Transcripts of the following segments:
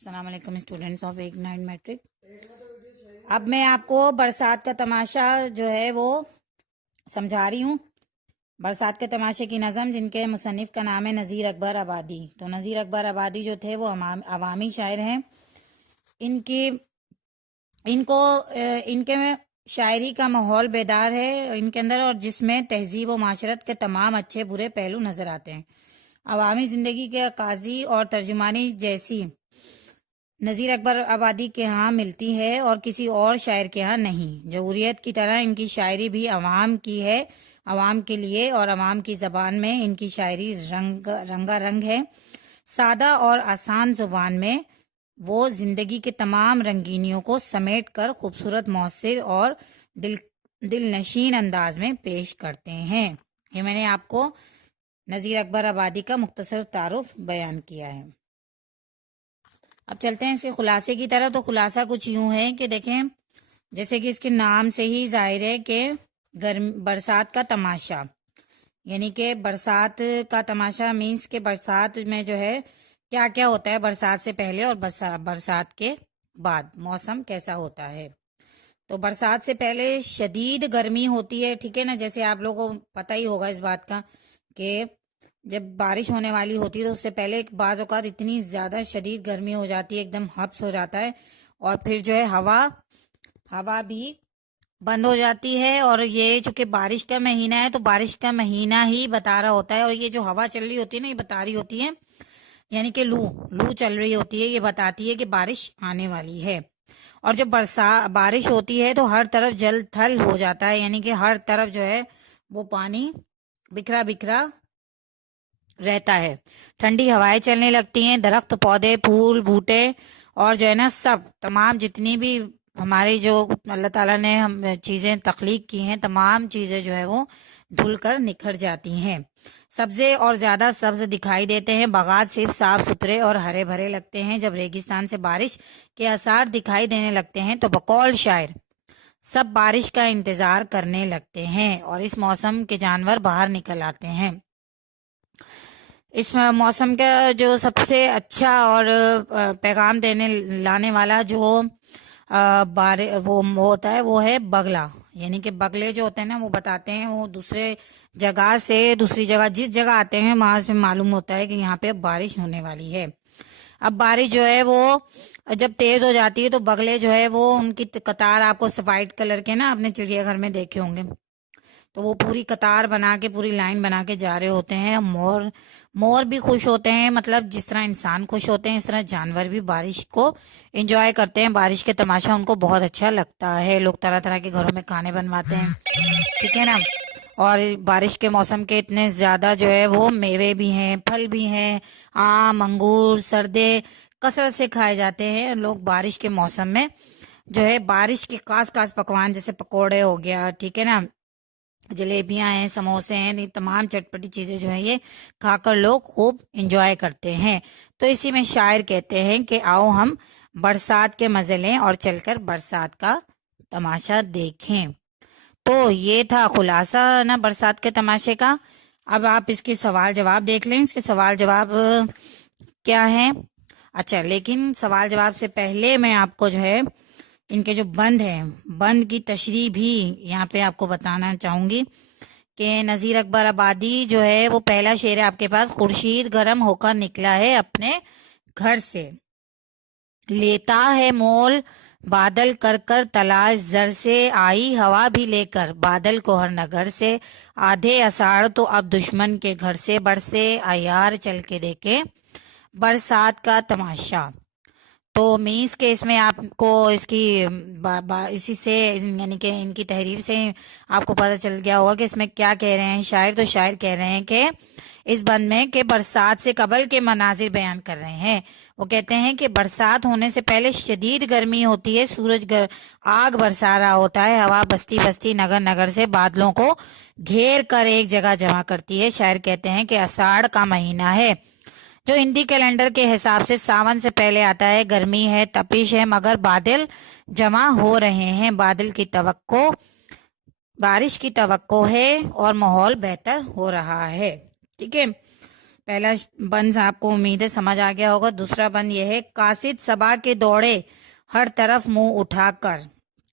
अस्सलाम वालेकुम students of 89 matric. अब मैं आपको बरसात का तमाशा जो है वो समझा रही हूँ। बरसात के तमाशे की नज़म जिनके मुसन्निफ़ का नाम है नज़ीर अकबर आबादी। तो नज़ीर अकबर आबादी जो थे वो अवामी शायर हैं। इनकी इनको इनके में शायरी का माहौल बेदार है इनके अंदर, और जिसमें तहजीब व माशरत के तमाम अच्छे बुरे पहलू नज़र आते हैं। अवामी ज़िंदगी के अक्काज़ी और तर्जुमानी जैसी नज़ीर अकबर आबादी के यहाँ मिलती है और किसी और शायर के यहाँ नहीं। जहूरियत की तरह इनकी शायरी भी अवाम की है, अवाम के लिए, और अवाम की ज़बान में इनकी शायरी रंगारंग है। सादा और आसान ज़ुबान में वो ज़िंदगी के तमाम रंगीनियों को समेट कर खूबसूरत, मौसर और दिलनशीन अंदाज में पेश करते हैं। ये मैंने आपको नज़ीर अकबर आबादी का मुख्तसर तारुफ बयान किया है। अब चलते हैं इसके खुलासे की तरफ। तो खुलासा कुछ यूं है कि देखें, जैसे कि इसके नाम से ही जाहिर है कि बरसात का तमाशा, यानी कि बरसात का तमाशा मीन्स के बरसात में जो है क्या क्या होता है, बरसात से पहले और बरसात के बाद मौसम कैसा होता है। तो बरसात से पहले शदीद गर्मी होती है, ठीक है ना। जैसे आप लोगों को पता ही होगा इस बात का कि जब बारिश होने वाली होती है तो उससे पहले बाज़ औक़ात इतनी ज़्यादा शदीद गर्मी हो जाती है, एकदम हब्स हो जाता है, और फिर जो है हवा भी बंद हो जाती है। और ये चूँकि बारिश का महीना है तो बारिश का महीना ही बता रहा होता है, और ये जो हवा चल रही होती है ना, ये बता रही होती है, यानी कि लू चल रही होती है, ये बताती है कि बारिश आने वाली है। और जब बारिश होती है तो हर तरफ जल थल हो जाता है, यानी कि हर तरफ जो है वो पानी बिखरा बिखरा रहता है। ठंडी हवाएं चलने लगती हैं, दरख्त, पौधे, फूल, बूटे और जो है ना सब तमाम जितनी भी हमारी जो अल्लाह ताला ने हम चीज़ें तख्लीक की हैं, तमाम चीज़ें जो है वो धुल कर निखर जाती हैं। सब्जे और ज़्यादा सब्ज दिखाई देते हैं, बागात सिर्फ साफ सुथरे और हरे भरे लगते हैं। जब रेगिस्तान से बारिश के आसार दिखाई देने लगते हैं तो बकौल शायर सब बारिश का इंतज़ार करने लगते हैं और इस मौसम के जानवर बाहर निकल आते हैं। इस मौसम का जो सबसे अच्छा और पैगाम देने लाने वाला जो वो होता है वो है बगला, यानी कि बगले जो होते हैं ना वो बताते हैं, वो दूसरे जगह से दूसरी जगह जिस जगह आते हैं वहां से मालूम होता है कि यहाँ पे बारिश होने वाली है। अब बारिश जो है वो जब तेज हो जाती है तो बगले जो है वो उनकी कतार आपको वाइट कलर के ना अपने चिड़ियाघर में देखे होंगे, तो वो पूरी कतार बना के पूरी लाइन बना के जा रहे होते हैं। मोर भी खुश होते हैं, मतलब जिस तरह इंसान खुश होते हैं इस तरह जानवर भी बारिश को एंजॉय करते हैं। बारिश के तमाशा उनको बहुत अच्छा लगता है। लोग तरह तरह के घरों में खाने बनवाते हैं, ठीक है ना। और बारिश के मौसम के इतने ज़्यादा जो है वो मेवे भी हैं, फल भी हैं, आम, अंगूर, सरदे कसरत से खाए जाते हैं। लोग बारिश के मौसम में जो है बारिश के खास पकवान जैसे पकोड़े हो गया, ठीक है ना, जलेबियां हैं, समोसे हैं, ये तमाम चटपटी चीज़ें जो हैं ये खाकर लोग खूब इंजॉय करते हैं। तो इसी में शायर कहते हैं कि आओ हम बरसात के मज़े लें और चलकर बरसात का तमाशा देखें। तो ये था खुलासा ना बरसात के तमाशे का। अब आप इसके सवाल जवाब देख लें। इसके सवाल जवाब क्या है। अच्छा, लेकिन सवाल जवाब से पहले मैं आपको जो है इनके जो बंद हैं, बंद की तशरीह भी यहाँ पे आपको बताना चाहूंगी कि नज़ीर अकबर आबादी जो है वो पहला शेर है आपके पास। खुर्शीद गर्म होकर निकला है अपने घर से, लेता है मोल बादल कर कर तलाश जर से, आई हवा भी लेकर बादल को हर नगर से, आधे अषाढ़ तो अब दुश्मन के घर से बरसे, आयार चल के देखे बरसात का तमाशा। तो मीन्स के इसमें आपको इसकी इसी से यानी कि इनकी तहरीर से आपको पता चल गया होगा कि इसमें क्या कह रहे हैं शायर। तो शायर कह रहे हैं कि इस बंद में कि बरसात से कबल के मनाजिर बयान कर रहे हैं। वो कहते हैं कि बरसात होने से पहले शदीद गर्मी होती है, सूरज आग बरसा रहा होता है, हवा बस्ती बस्ती नगर नगर से बादलों को घेर कर एक जगह जमा करती है। शायर कहते हैं कि आषाढ़ का महीना है जो हिंदी कैलेंडर के हिसाब से सावन से पहले आता है। गर्मी है, तपिश है, मगर बादल जमा हो रहे हैं, बादल की तवक्को, बारिश की तवक्को है और माहौल बेहतर हो रहा है, ठीक है। पहला बंद आपको उम्मीद है समझ आ गया होगा। दूसरा बंद ये है, कासिद सबा के दौड़े हर तरफ मुंह उठाकर,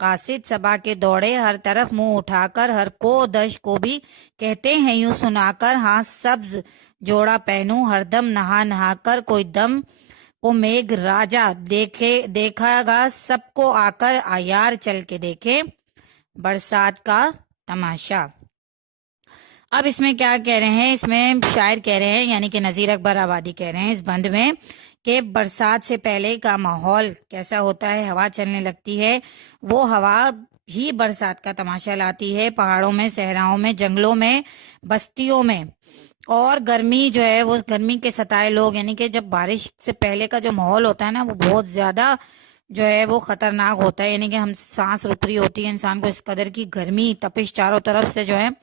कासिद सबा के दौड़े हर तरफ मुंह उठाकर, हर को दश को भी कहते हैं यूं सुनाकर, हाँ सब्ज जोड़ा पहनूं हरदम नहा नहा कर, कोई दम को मेघ राजा देखागा सबको आकर, आयार चल के देखे बरसात का तमाशा। अब इसमें क्या कह रहे हैं, इसमें शायर कह रहे हैं यानी कि नजीर अकबर आबादी कह रहे हैं इस बंद में कि बरसात से पहले का माहौल कैसा होता है, हवा चलने लगती है, वो हवा ही बरसात का तमाशा लाती है, पहाड़ों में, सहराओं में, जंगलों में, बस्तियों में। और गर्मी जो है वो गर्मी के सताए लोग, यानी कि जब बारिश से पहले का जो माहौल होता है ना वो बहुत ज्यादा जो है वो खतरनाक होता है, यानी कि हम सांस रुक रही होती है इंसान को, इस कदर की गर्मी तपिश चारों तरफ से जो है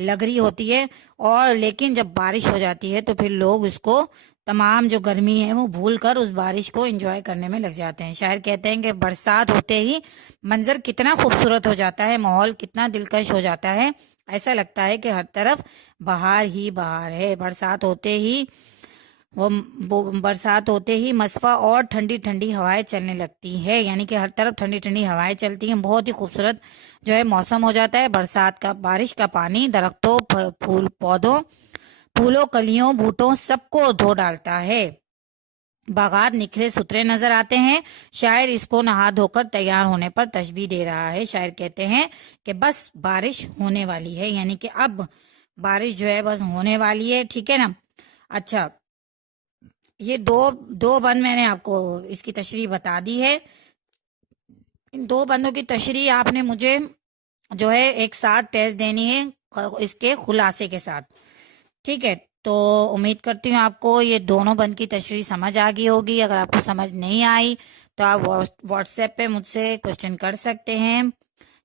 लग रही होती है। और लेकिन जब बारिश हो जाती है तो फिर लोग इसको तमाम जो गर्मी है वो भूल कर उस बारिश को एंजॉय करने में लग जाते हैं। शायर कहते हैं कि बरसात होते ही मंजर कितना खूबसूरत हो जाता है, माहौल कितना दिलकश हो जाता है, ऐसा लगता है कि हर तरफ बहार ही बहार है। बरसात होते ही बरसात होते ही मसफा और ठंडी ठंडी हवाएं चलने लगती है, यानी कि हर तरफ ठंडी ठंडी हवाएं चलती हैं, बहुत ही खूबसूरत जो है मौसम हो जाता है बरसात का। बारिश का पानी दरख्तों, फूल पौधों, फूलों, कलियों, बूटों सबको धो डालता है, बागात निखरे सुथरे नजर आते हैं। शायर इसको नहा धोकर तैयार होने पर तशबीह दे रहा है। शायर कहते हैं कि बस बारिश होने वाली है, यानी कि अब बारिश जो है बस होने वाली है, ठीक है ना। अच्छा, ये दो बंद मैंने आपको इसकी तशरीह बता दी है। इन दो बंदों की तशरीह आपने मुझे जो है एक साथ टेस्ट देनी है इसके खुलासे के साथ, ठीक है। तो उम्मीद करती हूँ आपको ये दोनों बंद की तशरीह समझ आ गई होगी। अगर आपको समझ नहीं आई तो आप व्हाट्सएप पे मुझसे क्वेश्चन कर सकते हैं,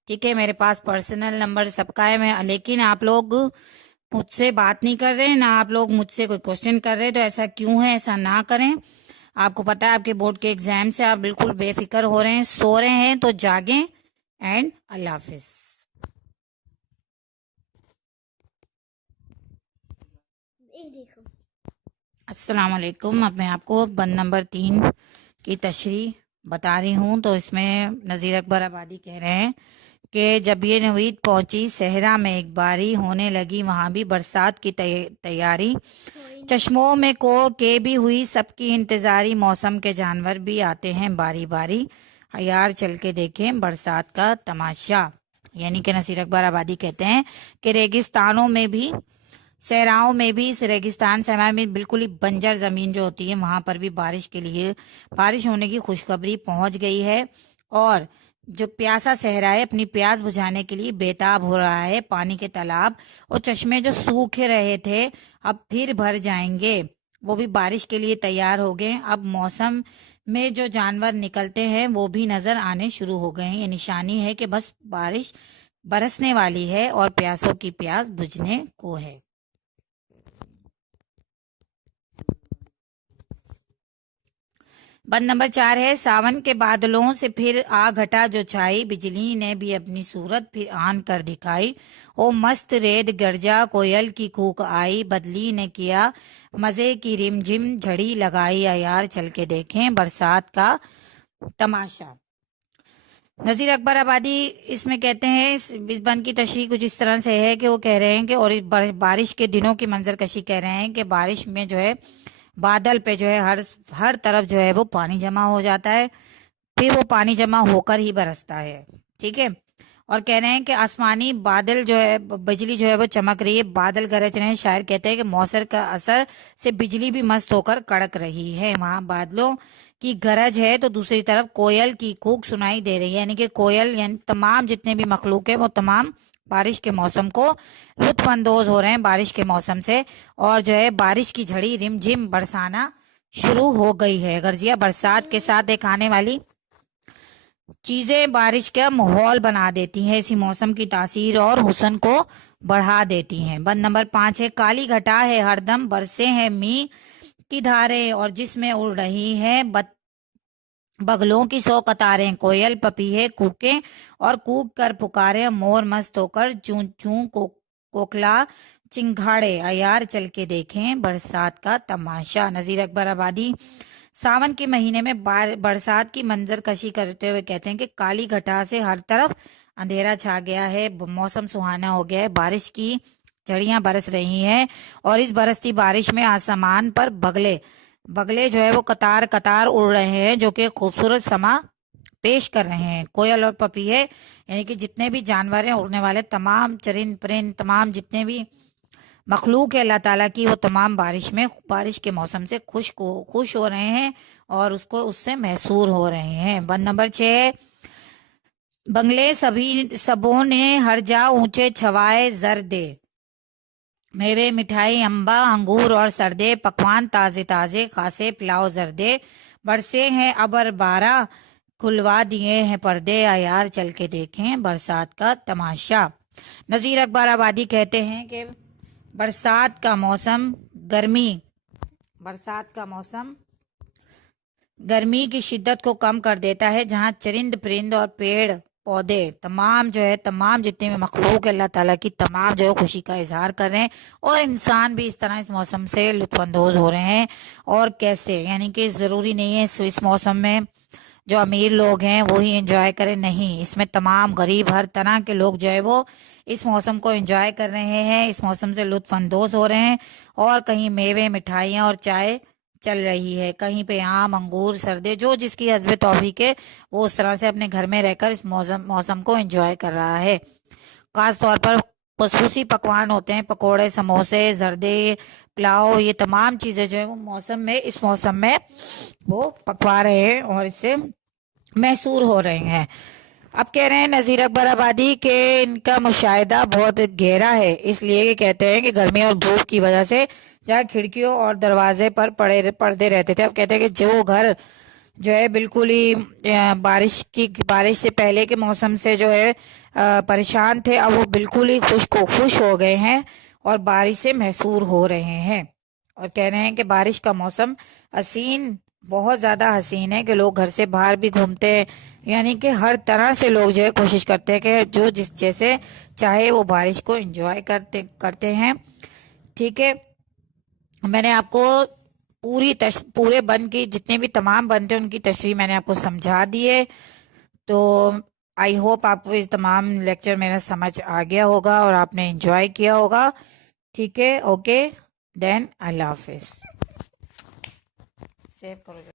ठीक है। मेरे पास पर्सनल नंबर सबका है, मैं लेकिन आप लोग मुझसे बात नहीं कर रहे हैं ना, आप लोग मुझसे कोई क्वेश्चन कर रहे हैं, तो ऐसा क्यों है, ऐसा ना करें। आपको पता है आपके बोर्ड के एग्जाम से आप बिल्कुल बेफिक्र हो रहे हैं, सो रहे हैं, तो जागें। एंड अल्लाह हाफिज। अस्सलाम वालेकुम। अब मैं आपको बंद नंबर 3 की तशरीह बता रही हूँ। तो इसमें नज़ीर अकबर आबादी कह रहे हैं कि जब ये नवीद पहुंची सहरा में एक बारी, होने लगी वहां भी बरसात की तैयारी, चश्मों में को के भी हुई सबकी इंतजारी, मौसम के जानवर भी आते हैं बारी बारी, यार चल के देखें बरसात का तमाशा। यानी कि नसीर अकबर आबादी कहते हैं कि रेगिस्तानों में भी, सहराओं में भी, इस रेगिस्तान सहरा में बिल्कुल ही बंजर जमीन जो होती है वहां पर भी बारिश के लिए, बारिश होने की खुशखबरी पहुंच गई है। और जो प्यासा सहरा है अपनी प्यास बुझाने के लिए बेताब हो रहा है। पानी के तालाब और चश्मे जो सूखे रहे थे अब फिर भर जाएंगे, वो भी बारिश के लिए तैयार हो गए। अब मौसम में जो जानवर निकलते हैं वो भी नजर आने शुरू हो गए हैं। ये निशानी है कि बस बारिश बरसने वाली है और प्यासों की प्यास बुझने को है। बंद नंबर 4 है, सावन के बादलों से फिर आ घटा जो छाई, बिजली ने भी अपनी सूरत फिर आन कर दिखाई, ओ मस्त रेत गरजा कोयल की कूक आई, बदली ने किया मजे की रिमझिम झड़ी लगाई, यार चल के देखें बरसात का तमाशा। नजीर अकबर आबादी इसमें कहते हैं, इस बंद की तशरीह कुछ इस तरह से है कि वो कह रहे हैं कि, और बारिश के दिनों की मंजर कशी कह रहे हैं कि बारिश में जो है बादल पे जो है हर तरफ जो है वो पानी जमा हो जाता है, फिर वो पानी जमा होकर ही बरसता है, ठीक है। और कह रहे हैं कि आसमानी बादल जो है, बिजली जो है वो चमक रही है, बादल गरज रहे हैं। शायर कहते हैं कि मौसम का असर से बिजली भी मस्त होकर कड़क रही है, वहां बादलों की गरज है तो दूसरी तरफ कोयल की कूक सुनाई दे रही है, यानी कि कोयल यानी तमाम जितने भी मखलूक है वो तमाम बारिश के मौसम को लुत्फ अंदोज हो रहे हैं बारिश के मौसम से। और जो है बारिश की झड़ी रिमझिम बरसाना शुरू हो गई है। गर्जिया बरसात के साथ एक आने वाली चीजें बारिश का माहौल बना देती हैं, इसी मौसम की तासीर और हुस्न को बढ़ा देती हैं। बंद नंबर 5 है, काली घटा है हरदम बरसे हैं मींह की धारे, और जिसमें उड़ रही है बगलों की 100 कतारें, कोयल पपीहे कूके और कूक कर पुकारे, मोर मस्त होकर चूं चूं को कोकला चिंगाड़े यार चल के देखें बरसात का तमाशा। नजीर अकबर आबादी सावन के महीने में बरसात की मंजर कशी करते हुए कहते हैं कि काली घटा से हर तरफ अंधेरा छा गया है, मौसम सुहाना हो गया है, बारिश की झड़ियां बरस रही हैं और इस बरसती बारिश में आसमान पर बगले बगले जो है वो कतार कतार उड़ रहे हैं, जो कि खूबसूरत समा पेश कर रहे हैं। कोयल और पपीहे यानी कि जितने भी जानवर हैं, उड़ने वाले तमाम चरिंद परिंद, तमाम जितने भी मखलूक है अल्लाह ताला की, वो तमाम बारिश के मौसम से खुश हो रहे हैं और उससे महसूर हो रहे हैं। 1 नंबर 6, बंगले सबों ने हर जा ऊंचे छवाए जर्दे, मेवे मिठाई अम्बा अंगूर और सरदे, पकवान ताजे ताजे खासे पिलाओ जर्दे, बरसे हैं अबर बारा खुलवा दिए हैं पर्दे, यार चल के देखें बरसात का तमाशा। नजीर अकबर आबादी कहते हैं कि बरसात का मौसम गर्मी की शिद्दत को कम कर देता है, जहाँ चरिंद परिंद और पेड़ पौधे तमाम जितने भी मखलूक है अल्लाह ताला की, तमाम जो है खुशी का इजहार कर रहे हैं और इंसान भी इस तरह इस मौसम से लुत्फानंदोज हो रहे हैं। और कैसे, यानी कि ज़रूरी नहीं है इस मौसम में जो अमीर लोग हैं वो ही एंजॉय करें, नहीं, इसमें तमाम गरीब हर तरह के लोग जो है वो इस मौसम को एंजॉय कर रहे हैं, इस मौसम से लुत्फानंदोज हो रहे हैं। और कहीं मेवे मिठाइयाँ और चाय चल रही है, कहीं पे आम अंगूर सरदे, जो जिसकी हस्बे तौफीक है वो उस तरह से अपने घर में रहकर इस मौसम को एंजॉय कर रहा है। खास तौर पर खसूसी पकवान होते हैं, पकोड़े, समोसे, जर्दे, पुलाव, ये तमाम चीजें जो है वो इस मौसम में वो पकवा रहे हैं और इससे महसूर हो रहे हैं। अब कह रहे हैं नजीर अकबर आबादी के इनका मुशाहिदा बहुत गहरा है, इसलिए ये कहते हैं कि गर्मी और धूप की वजह से जहाँ खिड़कियों और दरवाजे पर पर्दे रहते थे, अब कहते हैं कि जो घर जो है बिल्कुल ही बारिश से पहले के मौसम से जो है परेशान थे, अब वो बिल्कुल ही खुश हो गए हैं और बारिश से महसूर हो रहे हैं। और कह रहे हैं कि बारिश का मौसम बहुत ज्यादा हसीन है कि लोग घर से बाहर भी घूमते हैं, यानी कि हर तरह से लोग जो है कोशिश करते हैं कि जो जिस जैसे चाहे वो बारिश को एंजॉय करते हैं। ठीक है, मैंने आपको पूरे बंद की जितने भी तमाम बंद थे उनकी तशरीह मैंने आपको समझा दी है, तो आई होप आपको इस तमाम लेक्चर मेरा समझ आ गया होगा और आपने एंजॉय किया होगा। ठीक है, ओके देन, अल्लाह हाफिज। सेव करो।